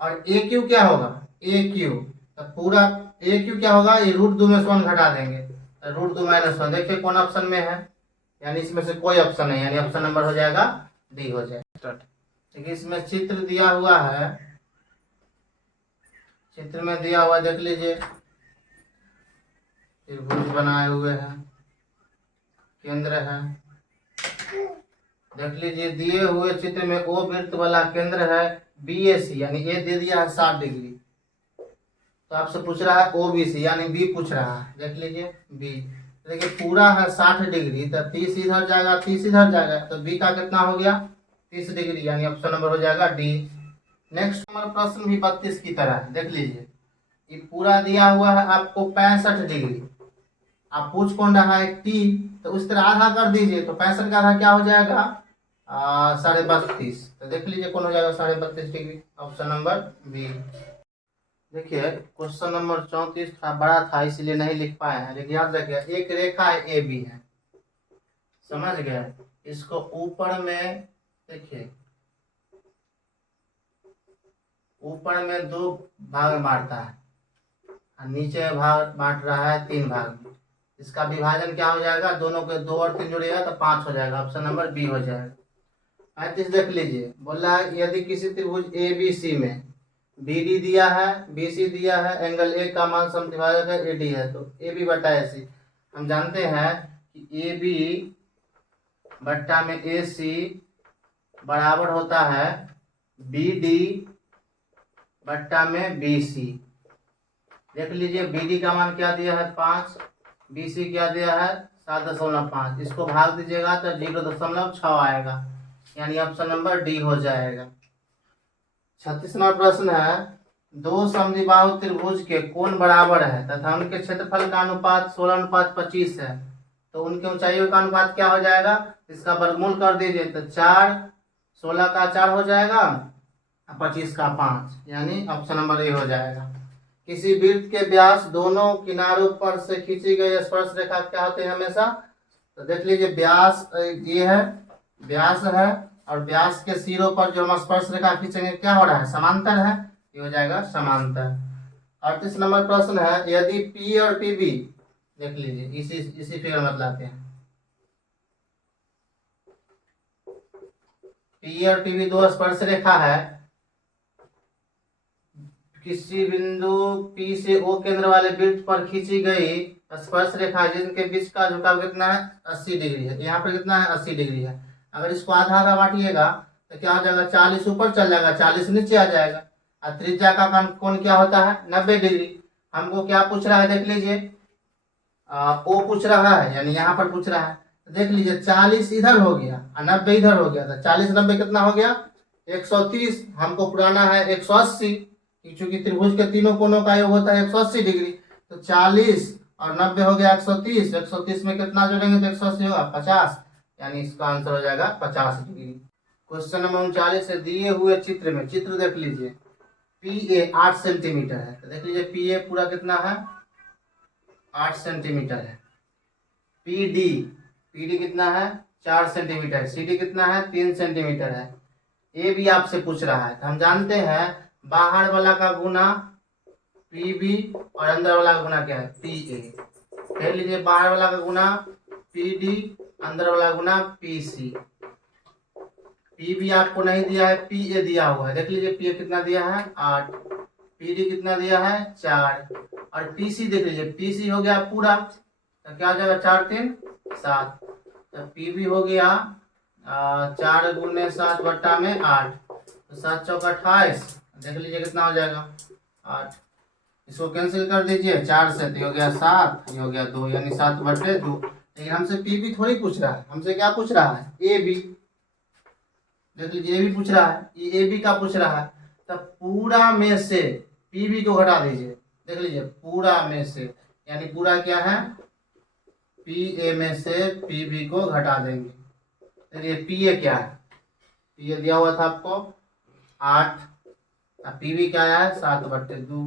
और ए क्यू क्या होगा ए क्यू, तो पूरा ए क्यू क्या होगा ये √2 में से 1 घटा देंगे तो √2 - 1। देखिए कौन ऑप्शन में है, यानी इसमें से कोई ऑप्शन नहीं, यानी ऑप्शन नंबर हो जाएगा डी हो जाएगा। देखिए इसमें चित्र दिया हुआ है, चित्र में दिया हुआ देख लीजिए त्रिभुज बनाए हुए हैं, केंद्र है। देख लीजिए दिए हुए चित्र में ओ वृत्त वाला केंद्र है BAC यानी ए दे दिया है 60 डिग्री, तो आपसे पूछ रहा है OBC यानी बी पूछ रहा है। देख लीजिए बी, देखिए पूरा है 60 डिग्री तो 30 इधर जाएगा 30 इधर जाएगा तो बी का कितना हो गया 30 डिग्री यानी ऑप्शन नंबर हो जाएगा डी। नेक्स्ट नंबर प्रश्न भी 32 की तरह है। देख लीजिए ये पूरा दिया हुआ है आपको 65 डिग्री, आप पूछ कौन रहा है टी, तो उस तरह आधा कर दीजिए तो 65 का आधा क्या हो जाएगा 32.5। तो देख लीजिए कौन हो जाएगा 32.5 डिग्री, ऑप्शन नंबर बी। देखिए क्वेश्चन नंबर 34 थोड़ा बड़ा था इसलिए नहीं लिख पाए हैं, लेकिन याद रखिए एक रेखा ए बी है, समझ गए। इसको ऊपर में देखिए ऊपर में 2 भाग में बांटता है और नीचे भाग बांट रहा है 3 भाग में। इसका विभाजन क्या हो जाएगा, दोनों के 2 और 3 जोड़िएगा तो 5 हो जाएगा, ऑप्शन नंबर बी हो जाएगा। 35 देख लीजिए बोला है यदि किसी त्रिभुज ए बी सी में बी डी दिया है बी सी दिया है, एंगल ए का मान समद्विभाजक है ए डी है, तो ए बी बटा ए सी हम जानते हैं कि ए बी बट्टा में ए सी बराबर होता है बी डी बट्टा में बी सी। देख लीजिए बी डी का मान क्या दिया है 5, बी सी क्या दिया है 7.5, इसको भाग दीजिएगा तो 0.6 आएगा यानी ऑप्शन नंबर डी हो जाएगा। 36 नंबर प्रश्न है, दो समद्विबाहु त्रिभुज के कोण बराबर है तथा उनके क्षेत्रफल का अनुपात 16:25 है, तो उनके ऊंचाइयों का अनुपात क्या हो जाएगा, इसका वर्गमूल कर दीजिए तो 4 16 का 4 हो जाएगा 25 का 5, यानी ऑप्शन नंबर ए हो जाएगा। किसी वृत्त के व्यास दोनों किनारों पर से खींची गई स्पर्श रेखा क्या होते हैं हमेशा? तो देख लीजिए, व्यास ये है, व्यास है, और व्यास के सिरों पर जो हम स्पर्श रेखा खींचेंगे क्या हो रहा है? समांतर है, ये हो जाएगा समांतर। 38 नंबर प्रश्न है, यदि पी और पी बी, देख लीजिए इसी फिगर में बतलाते हैं। पी और पी बी दो स्पर्श रेखा है, किसी बिंदु P से O केंद्र वाले वृत्त पर खींची गई स्पर्श रेखा जिनके बीच का झुकाव कितना है? 80 डिग्री है। यहाँ पर कितना है? 80 डिग्री है। अगर इसको आधा आधा बांटिएगा तो क्या हो जाएगा? 40 ऊपर चल जाएगा, 40 नीचे आ जाएगा। और त्रिज्या का कोण क्या होता है? 90 डिग्री। हमको क्या पूछ रहा है? देख लीजिए, O पूछ रहा है, यानी यहाँ पर पूछ रहा है। देख लीजिए, 40 इधर हो गया और 90 इधर हो गया, तो 40 90 कितना हो गया? 130। हमको पुराना है 180, क्योंकि त्रिभुज के तीनों कोनों का योग होता है 180 डिग्री। तो 40 और 90 हो गया 130। 130 में कितना जोड़ेंगे तो 180 होगा 50, यानी इसका आंसर हो जाएगा 50 डिग्री। क्वेश्चन नंबर 39 है, दिए हुए चित्र में, चित्र देख लीजिए, पी ए 8 सेंटीमीटर है। तो देख लीजिए, पी ए पूरा कितना है? 8 सेंटीमीटर है। पी डी कितना है? 4 सेंटीमीटर। सी डी कितना है? 3 सेंटीमीटर है। ए भी आपसे पूछ रहा है, तो हम जानते हैं बाहर वाला का गुना पी बी और अंदर वाला का गुना क्या है? P A. कह लीजिए, बाहर वाला का गुना पी डी, अंदर वाला का गुना पी सी। पी बी आपको नहीं दिया है, पी ए दिया हुआ है। देख लीजिए, पी ए कितना दिया है? 8। पी डी कितना दिया है? 4। और पी सी देख लीजिए, पी सी हो गया पूरा, तो क्या हो जाएगा? 4 3 7। तो पी बी हो गया 4 गुने 7 बट्टा में 8, तो 7 चौका 28। देख लीजिए कितना हो जाएगा? 8। इसको कैंसिल कर दीजिए 4 से, तो हो गया 7, ये हो गया 2, यानी 7 बटे 2। लेकिन हमसे पी बी थोड़ी पूछ रहा है, हमसे क्या पूछ रहा है? A B. देख लीजिए, ए बी पूछ रहा है, ये ए बी का पूछ रहा है। तब पूरा में से पी बी को घटा दीजिए। देख लीजिए, पूरा में से, यानी पूरा क्या है? पी ए में से पी बी को घटा देंगे। देखिए, पी ए क्या है? पी ए दिया हुआ था आपको 8, अब पी बी क्या है? 7 बट्टे 2।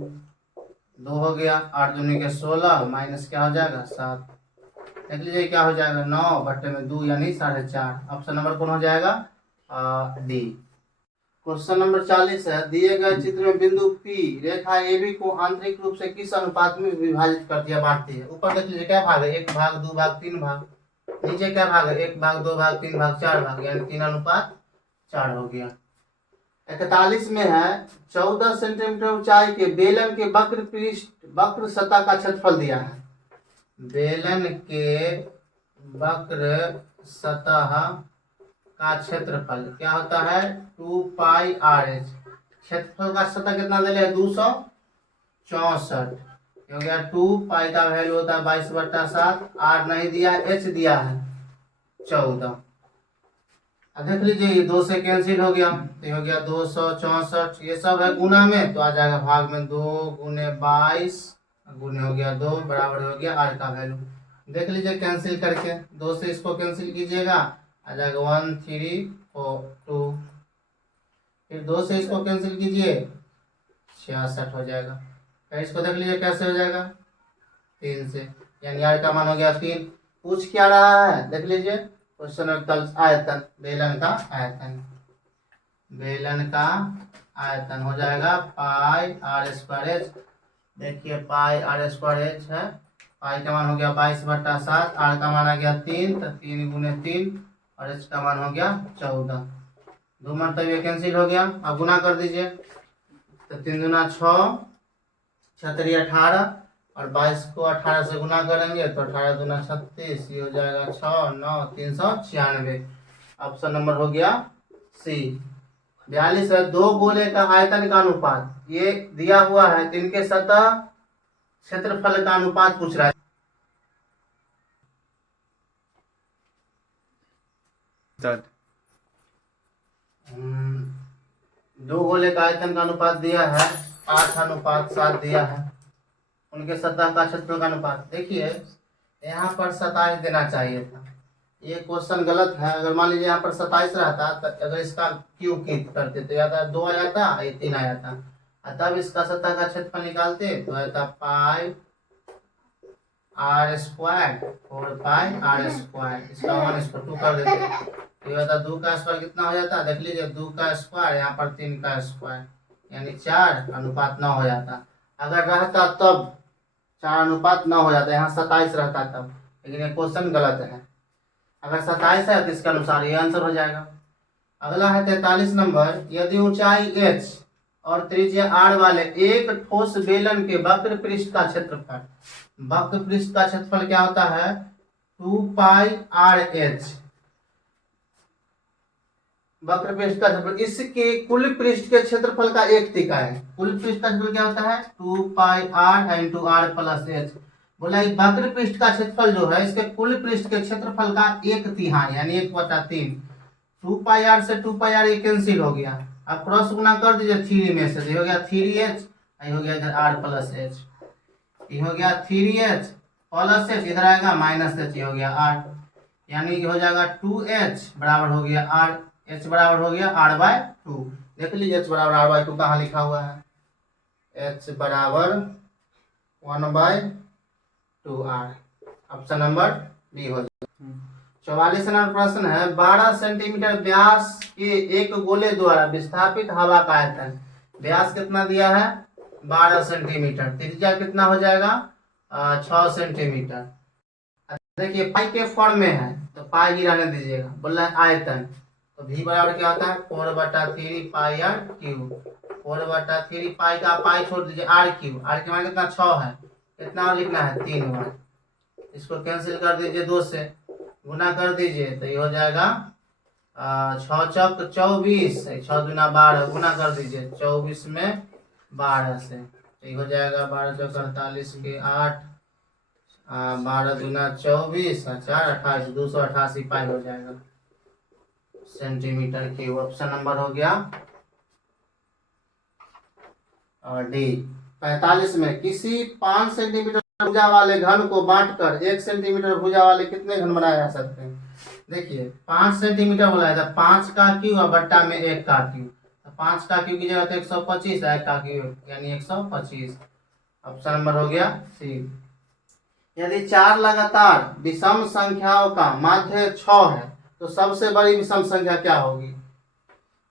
2 हो गया, 8 दूनी के 16, माइनस क्या हो जाएगा? 7। देख लीजिए क्या हो जाएगा? 9 बट्टे में 2, यानी 4.5। ऑप्शन नंबर कौन हो जाएगा? डी। क्वेश्चन नंबर 40 है, दिए गए चित्र में बिंदु P रेखा AB को आंतरिक रूप से किस अनुपात में विभाजित करती है, बांटती है? ऊपर देख लीजिए क्या भाग है? 1 भाग 2 भाग 3 भाग। नीचे क्या भाग है? 1 भाग 2 भाग 3 भाग 4 भाग, यानी 3:4 हो गया। 41 में है, 14 सेंटीमीटर ऊंचाई के बेलन के वक्र सतह का क्षेत्रफल दिया है। बेलन के वक्र सतह का क्षेत्रफल क्या होता है? 2 पाई आर एच। क्षेत्रफल का सतह कितना दे रहे हैं? 264। हो गया 2 पाई का वैल्यू होता है 22/7। आर नहीं दिया, एच दिया है 14। देख लीजिए, ये 2 से कैंसिल हो गया, तो हो गया 264। ये सब है गुना में, तो आ जाएगा भाग में। 2 गुने 22 गुने हो गया 2 बराबर हो गया आर का वैल्यू। देख लीजिए कैंसिल करके, 2 से इसको कैंसिल कीजिएगा, आ जाएगा 1 3 4 2। फिर 2 से इसको कैंसिल कीजिए, 66 हो जाएगा। फिर इसको देख लीजिए कैसे हो जाएगा? 3 से, यानी आर का मान हो गया 3। पूछ क्या रहा है? देख लीजिए क्वेश्चन, आयतन, बेलन का आयतन। बेलन का आयतन हो जाएगा पाई आर स्क्वायर एच। देखिए, पाई आर स्क्वायर एच है, पाई का मान हो गया 22/7, आर का मान आ गया 3, तो 3 गुने 3, और एच का मान हो गया 14। 2 मतलब ये कैंसिल हो गया। अब गुना कर दीजिए, तो 3 दूना 6, 6 18, और 22 को 18 से गुना करेंगे तो 18 दूना 36, ये हो जाएगा 6 9 396। ऑप्शन नंबर हो गया सी। 42 है, 2 गोले का आयतन का अनुपात, ये दिया हुआ है, इनके सतह क्षेत्रफल का अनुपात पूछ रहा है। दो गोले का आयतन का अनुपात दिया है 8:7 दिया है। उनके सतह का क्षेत्रफल का अनुपात, देखिए यहाँ पर 27 देना चाहिए था, ये क्वेश्चन गलत है। अगर मान लीजिए यहाँ पर 27 रहता तो अगर इसका क्यूब की करते तो या तो 2 आ जाता, ये 3 आ जाता, और तब इसका सतह का क्षेत्रफल निकालते तो आता पाई आर स्क्वायर 4 पाई r², इसका 1/2 कर देते तो ये होता 2 का स्क्वायर कितना हो जाता, देख लीजिए 2 का स्क्वायर, यहाँ पर 3 का स्क्वायर, यानी 4:9 हो जाता। अगर रहता तब 4:9 हो जाता, यहाँ 27 रहता तब, लेकिन ये क्वेश्चन गलत है। अगर 27 है तो इसके अनुसार ये आंसर हो जाएगा। अगला है 43 नंबर, यदि ऊंचाई h और त्रिज्या r वाले एक ठोस बेलन के वक्र पृष्ठ का क्षेत्रफल, वक्र पृष्ठ का क्षेत्रफल क्या होता है 2 पाई आर एच, वक्र पृष्ठ का क्षेत्रफल, इसके कुल पृष्ठ के क्षेत्रफल का 1/3 है। कुल पृष्ठ का क्षेत्रफल क्या होता है 2 pi R into R plus H. बोला एक वक्र पृष्ठ का क्षेत्रफल जो है इसके कुल पृष्ठ के क्षेत्रफल का 1/3 यानी 1/3। 2 पाई आर से 2 पाई आर ये कैंसिल हो गया, अब क्रॉस गुना कर दीजिए 3 में से, ये हो गया 3h, ये हो गया इधर r प्लस एच, ये हो गया 3h प्लस एच, इधर आएगा माइनस एच, ये हो गया r, यानी हो जाएगा 2h बराबर हो गया r, h बराबर हो गया r/2। देख लीजिए h बराबर r/2 कहाँ लिखा हुआ है, h बराबर 1/2r, ऑप्शन नंबर बी हो जाएगा। 44 नंबर प्रश्न है, 12 सेंटीमीटर व्यास के एक गोले द्वारा विस्थापित हवा का आयतन, व्यास कितना दिया है 12 सेंटीमीटर, त्रिज्या कितना हो जाएगा 6 सेंटीमीटर। देखिए पाई के फॉर्म में है तो पाई ही रहने दीजिएगा, बोल रहा है आयतन, तो v बराबर क्या होता है 4/3 पाई r क्यूब, 4/3 पाई का पाई छोड़ दीजिए r क्यूब, r के मान कितना 6 है, कितना लिखना है 3 बार, इसको कैंसिल कर दीजिए 2 से, गुना कर दीजिए तो ये हो जाएगा 6 चौक 24, 6 दूना 12, गुना कर दीजिए 24 में 12 से, तो ये हो जाएगा 12 चौक 48 के 8, 12 दूना 24, 4 28, 288 पाई हो जाएगा सेंटीमीटर क्यूब। ऑप्शन नंबर हो गया डी। 45 में, किसी 5 सेंटीमीटर भुजा वाले घन को बांटकर 1 सेंटीमीटर भुजा वाले कितने घन बनाए जा सकते हैं। देखिए 5 सेंटीमीटर बोला था, 5 का क्यूब और बट्टा में 1 का क्यूब, तो 5 का क्यूब की जगह तो 125 है, 1 का क्यूब यानी 125, ऑप्शन नंबर हो गया सी। यदि 4 लगातार विषम संख्याओं का माध्य 6 है तो सबसे बड़ी विषम संख्या क्या होगी।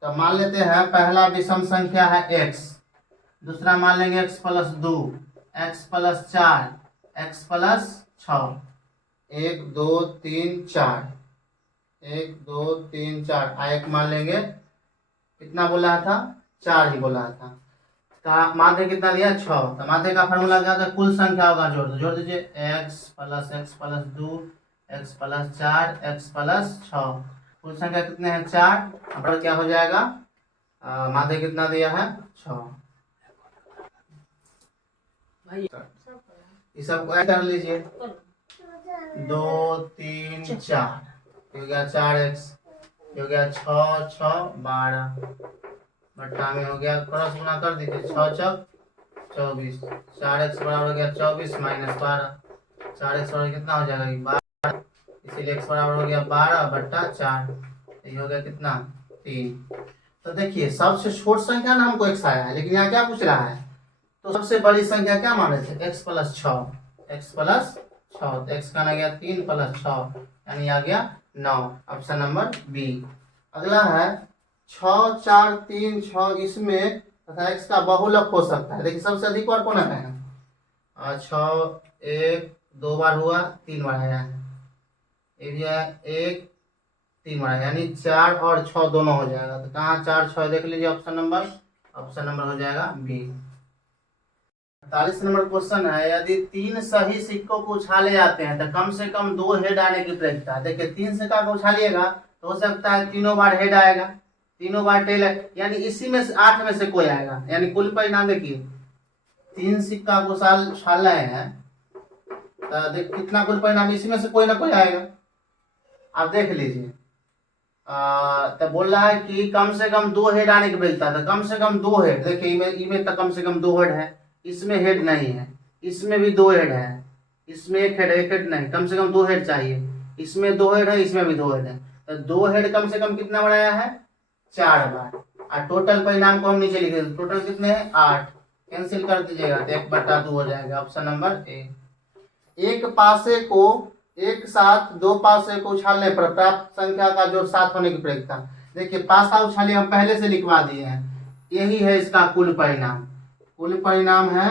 तो मान लेते हैं पहला विषम संख्या है x, दूसरा मान लेंगे x plus 2, x plus 4, x plus 6, 1 2 3 4, 1 2 3 4, एक मान लेंगे कितना बोला था 4 ही बोला था, का माध्य कितना दिया 6, तो माध्य का फॉर्मूला क्या था कुल संख्या होगा जोड़ दीजिए x plus 2, x plus 4, x plus 6, कुल संख्या कितने हैं 4, अब क्या हो जाएगा माध्य कितना दिया है 6। ये सब ऐड कर लीजिए 2 3 4, हो गया 4x, हो गया 6 6 12, बट्टा में हो गया क्रॉस गुना कर दीजिए 6 चौक 24, 4x बराबर हो गया 24 माइनस 12, 4x बराबर कितना हो जाएगा 12, इसीलिए x बराबर हो गया 12/4, ये हो गया कितना 3। तो देखिए सबसे छोट संख्या ना हमको x आया है, लेकिन यहाँ क्या पूछ रहा है, तो सबसे बड़ी संख्या क्या मान रहे थे x प्लस 6, x प्लस 6, तो x का आ गया 3 प्लस 6 यानी आ गया 9, ऑप्शन नंबर बी। अगला है 6 4 3 6, इसमें तथा x का बहुलक हो सकता है। देखिए सबसे अधिक बार कौन आया है 6, 1 2 बार हुआ, 3 बार आया है, एरिया 1 3 बार यानी 4 और 6 दोनों हो जाएगा, तो कहाँ 4 6 देख लीजिए, ऑप्शन नंबर हो जाएगा बी। 48 नंबर क्वेश्चन है, यदि 3 सही सिक्कों को उछाले जाते हैं तो कम से कम 2 हेड आने की प्रवृत्ति है। देखिए 3 सिक्का को उछालिएगा तो हो सकता है 3 बार हेड आएगा, 3 बार टेल, यानी इसी में से 8 में से कोई आएगा, यानी कुल परिणाम देखिए 3 सिक्का को उछाल रहे हैं तो देख कितना कुल परिणाम, इसी में से कोई ना कोई आएगा। आप देख लीजिए तो बोल रहा है कि कम से कम 2 हेड आने की प्रवृत्ति है, तो कम से कम 2 हेड, देखिए इमें तो कम से कम 2 हेड है, इसमें हेड नहीं है, इसमें भी 2 हेड है, इसमें एक हेड नहीं, कम से कम 2 हेड चाहिए, इसमें 2 हेड है, इसमें भी 2 हेड है, तो 2 हेड कम से कम कितना बार आया है? 4 बार। और टोटल परिणाम को हम नीचे लिख देते, टोटल कितने हैं? 8। कैंसिल कर दीजिएगा तो 1/2 हो जाएगा, ऑप्शन नंबर ए। एक पासे को एक साथ 2 पासे को उछालने पर प्राप्त संख्या का जोड़ 7 होने की प्रयोजकता। देखिए पासा उछालिए हम पहले से लिखवा दिए हैं, यही है इसका कुल परिणाम। कुल परिणाम है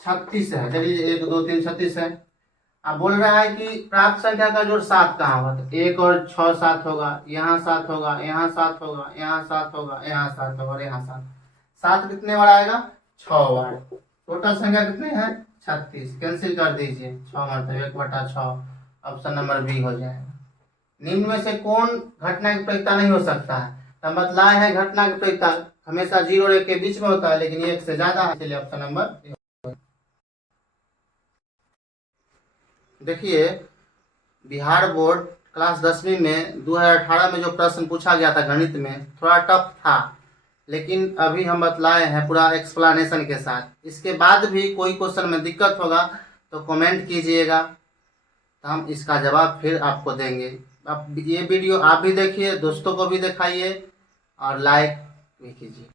36 है। चलिए 1 2 3 36 है। अब बोल रहा है कि प्राप्त संख्या का जोड़ 7 कहाँ होगा, तो 1 और 6 7 होगा, यहाँ 7 होगा, यहाँ 7 होगा, यहाँ 7 होगा, यहाँ 7 होगा और यहाँ 7। 7 कितने बार आएगा? 6 बार। टोटल संख्या कितने हैं? 36। कैंसिल कर दीजिए, 6 मतलब 1/6, ऑप्शन नंबर बी हो जाएगा। निम्न में से कौन घटना की प्रयोजकता नहीं हो सकता है? तो बतलाए है घटना की प्रयोजकता हमेशा 0 और 1 के बीच में होता है, लेकिन 1 से ज्यादा है, इसलिए ऑप्शन नंबर। देखिए बिहार बोर्ड क्लास 10वीं में 2018 में जो प्रश्न पूछा गया था गणित में, थोड़ा टफ था, लेकिन अभी हम बतलाए हैं पूरा एक्सप्लेनेशन के साथ। इसके बाद भी कोई क्वेश्चन में दिक्कत होगा तो कमेंट कीजिएगा, तो हम इसका जवाब फिर आपको देंगे। अब ये वीडियो आप भी देखिए, दोस्तों को भी दिखाइए और लाइक भी कीजिए।